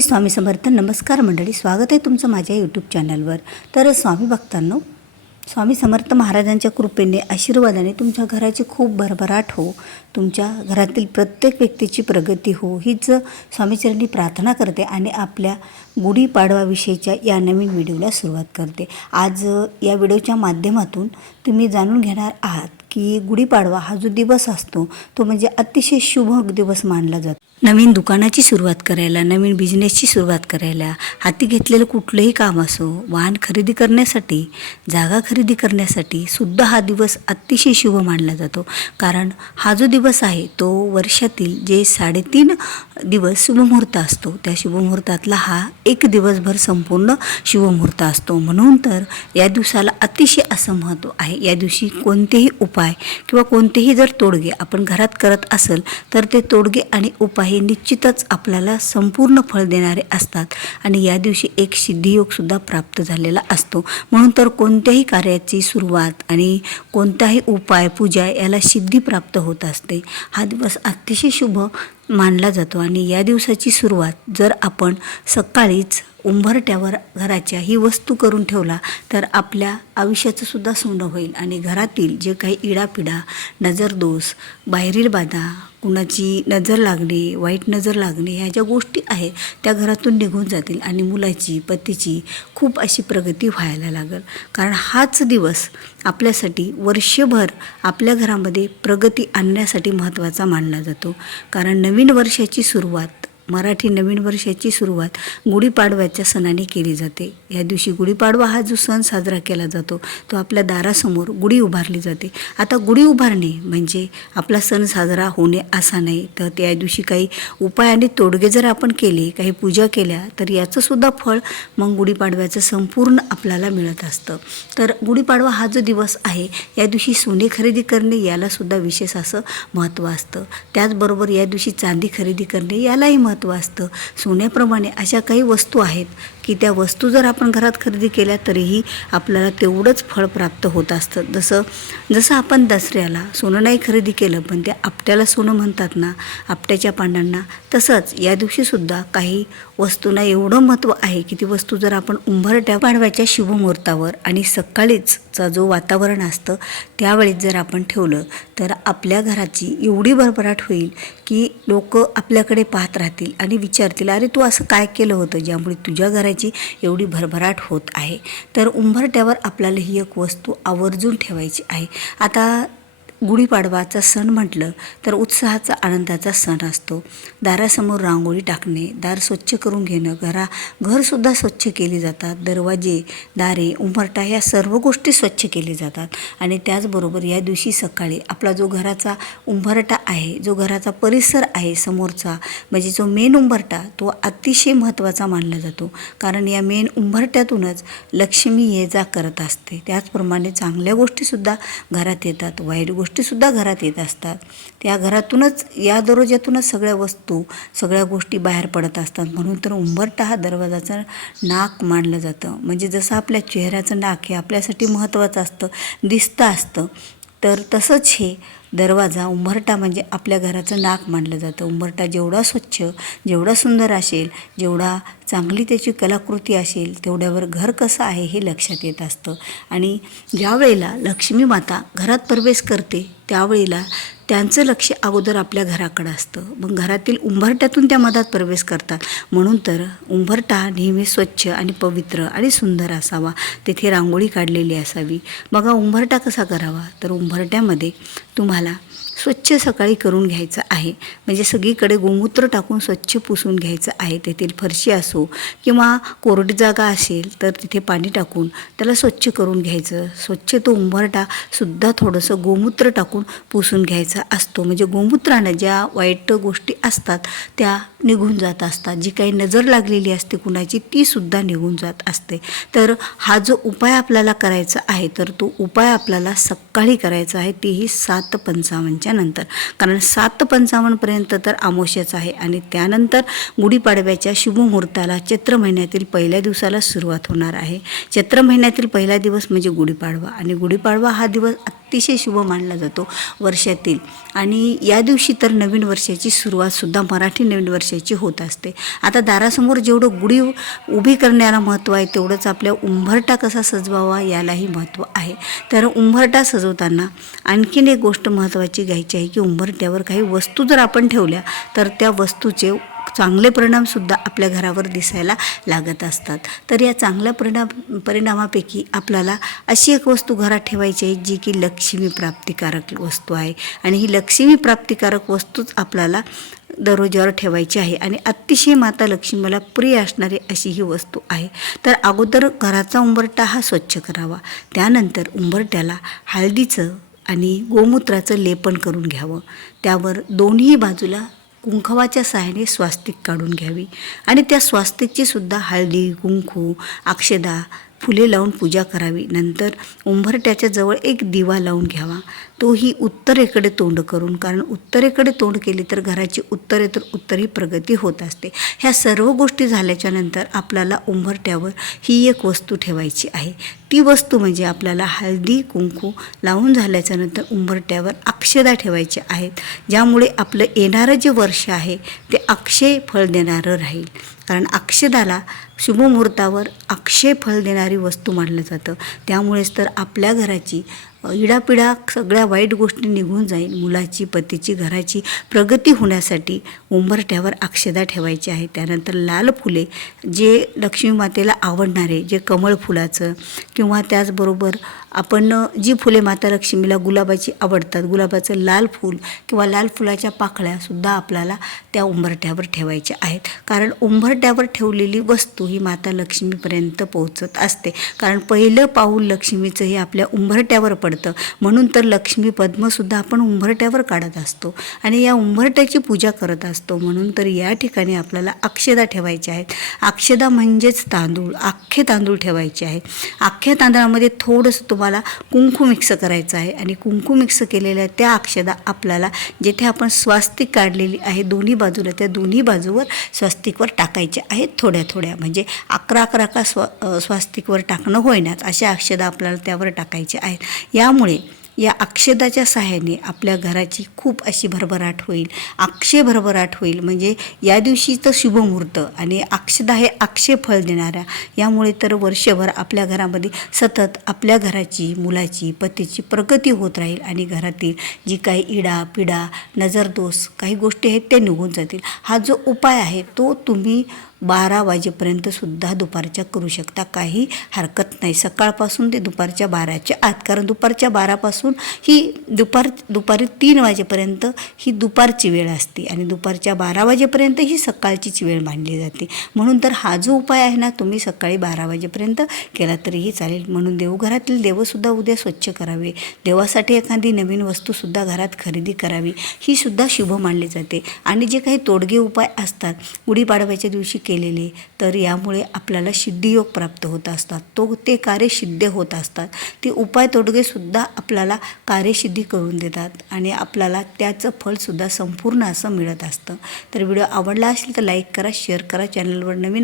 स्वामी समर्थ. नमस्कार मंडळी, स्वागत आहे तुमचं माझ्या यूट्यूब चॅनलवर. तर स्वामी भक्तांनो, स्वामी समर्थ महाराजांच्या कृपेने आशीर्वादाने तुमच्या घराची खूप भरभराट हो, तुमच्या घरातील प्रत्येक व्यक्तीची प्रगती हो, हीच स्वामीचरणी प्रार्थना करते आणि आपल्या गुढीपाडवाविषयीच्या या नवीन व्हिडिओला सुरुवात करते. आज या व्हिडिओच्या माध्यमातून तुम्ही जाणून घेणार आहात की गुढीपाडवा हा जो दिवस असतो तो म्हणजे अतिशय शुभ दिवस मानला जातो. नवीन दुकानाची सुरुवात करायला, नवीन बिझनेसची सुरुवात करायला, हाती घेतलेलं कुठलंही काम असो, वाहन खरेदी करण्यासाठी, जागा खरेदी करण्यासाठी सुद्धा हा दिवस अतिशय शुभ मानला जातो. कारण हा जो दिवस आहे तो वर्षातील जे 3.5 दिवस शुभमुहूर्त असतो, त्या शुभमुहूर्तातला हा एक दिवसभर संपूर्ण शुभमुहूर्त असतो. म्हणून तर या दिवसाला अतिशय असं महत्त्व आहे. या दिवशी कोणतेही उपाय किंवा कोणतेही जर तोडगे आपण घरात करत असेल तर ते तोडगे आणि उपाय हे निश्चितच आपल्याला संपूर्ण फळ देणारे असतात आणि या दिवशी एक सिद्धियोगसुद्धा प्राप्त झालेला असतो. म्हणून तर कोणत्याही कार्याची सुरुवात आणि कोणताही उपाय पूजा याला सिद्धी प्राप्त होत असते. हा दिवस अतिशय शुभ मानला जातो आणि या दिवसाची सुरुवात जर आपण सकाळीच उंबरठ्यावर घराच्या ही वस्तू करून ठेवला तर आपल्या आयुष्याचं सुद्धा सोनं होईल आणि घरातील जे काही इडापिडा, नजरदोष, बाहेरील बाधा, कुणाची नजर लागणे, वाईट नजर लागणे, ह्या ज्या गोष्टी आहेत त्या घरातून निघून जातील आणि मुलाची, पतीची खूप अशी प्रगती व्हायला लागेल. कारण हाच दिवस आपल्यासाठी वर्षभर आपल्या घरामध्ये प्रगती आणण्यासाठी महत्त्वाचा मानला जातो. कारण नवीन वर्षाची सुरुवात, मराठी नवीन वर्षाची सुरुवात गुढीपाडव्याच्या सणाने केली जाते. या दिवशी गुढीपाडवा हा जो सण साजरा केला जातो तो आपल्या दारासमोर गुढी उभारली जाते. आता गुढी उभारणे म्हणजे आपला सण साजरा होणे असा नाही, तर त्या दिवशी काही उपाय आणि तोडगे जर आपण केले, काही पूजा केल्या तर याचंसुद्धा फळ मग गुढीपाडव्याचं संपूर्ण आपल्याला मिळत असतं. तर गुढीपाडवा हा जो दिवस आहे या दिवशी सोने खरेदी करणे यालासुद्धा विशेष असं महत्त्व असतं. त्याचबरोबर या दिवशी चांदी खरेदी करणे यालाही महत्त्व असतं. सोन्याप्रमाणे अशा काही वस्तू आहेत की त्या वस्तू जर आपण घरात खरेदी केल्या तरीही आपल्याला तेवढंच फळ प्राप्त होत असतं. जसं आपण दसऱ्याला सोनं नाही खरेदी केलं पण त्या आपट्याला सोनं म्हणतात ना, आपट्याच्या पानांना, तसंच या दिवशीसुद्धा काही वस्तूंना एवढं महत्त्व आहे की ती वस्तू जर आपण उंबरठ्या पाडव्याच्या शुभमुहूर्तावर आणि सकाळीचचा जो वातावरण असतं त्यावेळीच जर आपण ठेवलं तर आपल्या घराची एवढी भरभराट होईल की लोक आपल्याकडे पाहत राहतील आणि विचारतील, अरे तू असं काय केलं होतं ज्यामुळे तुझ्या घराची एवढी भरभराट होत आहे. तर उंबरठ्यावर आपल्याला ही एक वस्तू आवर्जून ठेवायची आहे. आता गुढीपाडवाचा सण म्हटलं तर उत्साहाचा, आनंदाचा सण असतो. दारासमोर रांगोळी टाकणे, दार स्वच्छ करून घेणं, घरसुद्धा स्वच्छ केली जातात. दरवाजे, दारे, उंबरठा ह्या सर्व गोष्टी स्वच्छ केली जातात. आणि त्याचबरोबर या दिवशी सकाळी आपला जो घराचा उंबरठा आहे, जो घराचा परिसर आहे समोरचा, म्हणजे जो मेन उंबरठा, तो अतिशय महत्त्वाचा मानला जातो. कारण या मेन उंबरठ्यातूनच लक्ष्मी ये जा करत असते. त्याचप्रमाणे चांगल्या गोष्टीसुद्धा घरात येतात, वाईट गोष्टीसुद्धा घरात येत असतात. त्या घरातूनच, या दरवाज्यातूनच सगळ्या वस्तू, सगळ्या गोष्टी बाहेर पडत असतात. म्हणून तर उंबरठा हा दरवाजाचं नाक मानलं जातं. म्हणजे जसं आपल्या चेहऱ्याचं नाक हे आपल्यासाठी महत्त्वाचं असतं, दिसतं असतं, तर तसंच हे दरवाजा, उंबरठा म्हणजे आपल्या घराचं नाक मानलं जातं. उंबरठा जेवढा स्वच्छ, जेवढा सुंदर असेल, जेवढा चांगली त्याची कलाकृती असेल, तेवढ्यावर घर कसं आहे हे लक्षात येत असतं. आणि ज्या वेळेला लक्ष्मी माता घरात प्रवेश करते त्यावेळेला त्यांचं लक्ष अगोदर आपल्या घराकडं असतं. मग घरातील उंबरठ्यातून त्या मधात प्रवेश करतात. म्हणून तर उंबरठा नेहमी स्वच्छ आणि पवित्र आणि सुंदर असावा, तेथे रांगोळी काढलेली असावी. बघा उंबरठा कसा करावा, तर उंबरठ्यामध्ये तुम्हाला स्वच्छ सकाळी करून घ्यायचं आहे. म्हणजे सगळीकडे गोमूत्र टाकून स्वच्छ पुसून घ्यायचं आहे. तेथील फरशी असो किंवा कोरडी जागा असेल तर तिथे पाणी टाकून त्याला स्वच्छ करून घ्यायचं. स्वच्छ तो उंबरठासुद्धा थोडंसं गोमूत्र टाकून पुसून घ्यायचा असतो. म्हणजे गोमूत्रानं ज्या वाईट गोष्टी असतात त्या निघून जात असतात. जी काही नजर लागलेली असते कुणाची तीसुद्धा निघून जात असते. तर हा जो उपाय आपल्याला करायचा आहे तर तो उपाय आपल्याला सकाळी करायचा आहे, तेही 7:55 नंतर. कारण 7:55 तर अमावस्याच आहे आणि त्यानंतर गुढीपाडव्याच्या शुभमुहूर्ताला चैत्र महिन्यातील पहिल्या दिवसाला सुरुवात होणार आहे. चैत्र महिन्यातील पहिला दिवस म्हणजे गुढीपाडवा आणि गुढीपाडवा हा दिवस अतिशय शुभ मानला जातो वर्षातील. आणि या दिवशी तर नवीन वर्षाची सुरुवातसुद्धा मराठी नवीन वर्षाची होत असते. आता दारासमोर जेवढं गुढी उभी करण्याला महत्त्व आहे तेवढंच आपल्या उंबरठा कसा सजवावा यालाही महत्त्व आहे. तर उंबरठा सजवताना आणखीन एक गोष्ट महत्त्वाची घ्यायची आहे की उंबरठ्यावर काही वस्तू जर आपण ठेवल्या तर त्या वस्तूचे चांगले परिणामसुद्धा आपल्या घरावर दिसायला लागत असतात. तर या चांगल्या परिणामापैकी आपल्याला अशी एक वस्तू घरात ठेवायची आहे जी की लक्ष्मी प्राप्तिकारक वस्तू आहे. आणि ही लक्ष्मी प्राप्तिकारक वस्तूच आपल्याला दरवाजावर ठेवायची आहे आणि अतिशय माता लक्ष्मीला प्रिय असणारी अशी ही वस्तू आहे. तर अगोदर घराचा उंबरठा हा स्वच्छ करावा. त्यानंतर उंबरठ्याला हळदीचं आणि गोमूत्राचं लेपन करून घ्यावं. त्यावर दोन्ही बाजूला कुंकवाच्या सहाय्याने स्वास्तिक काढून घ्यावी आणि त्या स्वास्तिकची सुद्धा हळदी, कुंकू, अक्षदा, फुले लावून पूजा करावी. नंतर उंबरठ्याच्या जवळ एक दिवा लावून घ्यावा. तोही उत्तरेकडे तोंड करून, कारण उत्तरेकडे तोंड केली तर घराची उत्तरेतर उत्तरी प्रगती होत असते. ह्या सर्व गोष्टी झाल्याच्या नंतर आपल्याला उंबरठ्यावर ही एक वस्तू ठेवायची आहे. ती वस्तू म्हणजे आपल्याला हळदी कुंकू लावून झाल्याच्या नंतर उंबरठ्यावर अक्षदा ठेवायच्या आहेत, ज्यामुळे आपलं येणारं जे वर्ष आहे ते अक्षय फळ देणारं राहील. कारण अक्षदाला शुभमुहूर्तावर अक्षय फळ देणारी वस्तू मानलं जातं. त्यामुळेच तर आपल्या घराची इडापिडा सगळ्या वाईट गोष्टी निघून जाईल. मुलाची, पतीची, घराची प्रगती होण्यासाठी उंबरठ्यावर अक्षदा ठेवायची आहे. त्यानंतर लाल फुले, जे लक्ष्मी मातेला आवडणारे, जे कमळ फुलाचं किंवा त्याचबरोबर आपण जी फुले माता लक्ष्मीला गुलाबाची आवडतात, गुलाबाचं लाल फूल किंवा लाल फुलाच्या पाकळ्यासुद्धा आपल्याला त्या उंबरठ्यावर ठेवायच्या आहेत. कारण उंबरठ्यावर ठेवलेली वस्तू ही माता लक्ष्मीपर्यंत पोहोचत असते. कारण पहिलं पाऊल लक्ष्मीचं हे आपल्या उंबरठ्यावर पडतं. म्हणून तर लक्ष्मी पद्मसुद्धा आपण उंबरठ्यावर काढत असतो आणि या उंबरठ्याची पूजा करत असतो. म्हणून तर या ठिकाणी आपल्याला अक्षदा ठेवायच्या आहेत. अक्षदा म्हणजेच तांदूळ, अख्खे तांदूळ ठेवायचे आहेत. अख्ख्या तांदळामध्ये थोडंसं तुम्हाला कुंकू मिक्स करायचं आहे आणि कुंकू मिक्स केलेल्या त्या अक्षदा आपल्याला जिथे आपण स्वास्तिक काढलेली आहे दोन्ही बाजूला, त्या दोन्ही बाजूवर स्वास्तिकवर टाकायच्या आहेत. थोड्या थोड्या म्हणजे 11 का स्वास्तिकवर टाकणं होईनात अशा अक्षदा आपल्याला त्यावर टाकायच्या आहेत. यामुळे या अक्षदाच्या सहाय्याने आपल्या घराची खूप अशी भरभराट होईल, अक्षय भरभराट होईल. म्हणजे या दिवशीचं शुभमुहूर्त आणि अक्षदा हे अक्षय फळ देणाऱ्या, यामुळे तर वर्षभर आपल्या घरामध्ये सतत आपल्या घराची, मुलाची, पतीची प्रगती होत राहील आणि घरातील जी काही इडा पिडा, नजरदोष काही गोष्टी आहेत ते निघून जातील. हा जो उपाय आहे तो तुम्ही 12 वाजेपर्यंतसुद्धा दुपारच्या करू शकता, काही हरकत नाही. सकाळपासून ते दुपारच्या 12च्या आत, कारण दुपारच्या 12पासून ही दुपारी 3 वाजेपर्यंत ही दुपारची वेळ असते आणि दुपारच्या 12 वाजेपर्यंत ही सकाळचीच वेळ मानली जाते. म्हणून तर हा जो उपाय आहे ना, तुम्ही सकाळी 12 वाजेपर्यंत केला तरीही चालेल. म्हणून देवघरातील देवसुद्धा उद्या स्वच्छ करावे, देवासाठी एखादी नवीन वस्तूसुद्धा घरात खरेदी करावी, ही सुद्धा शुभ मानली जाते. आणि जे काही तोडगे उपाय असतात गुढीपाडव्याच्या दिवशी केलेले, तर यामुळे आपल्याला सिद्धियोग प्राप्त होत असतात, ते कार्यसिद्ध होत असतात. ते उपाय तोडगेसुद्धा आपल्याला कार्यसिद्धी करून देतात आणि आपल्याला त्याचं फळसुद्धा संपूर्ण असं मिळत असतं. तर व्हिडिओ आवडला असेल तर लाईक करा, शेअर करा. चॅनलवर नवीन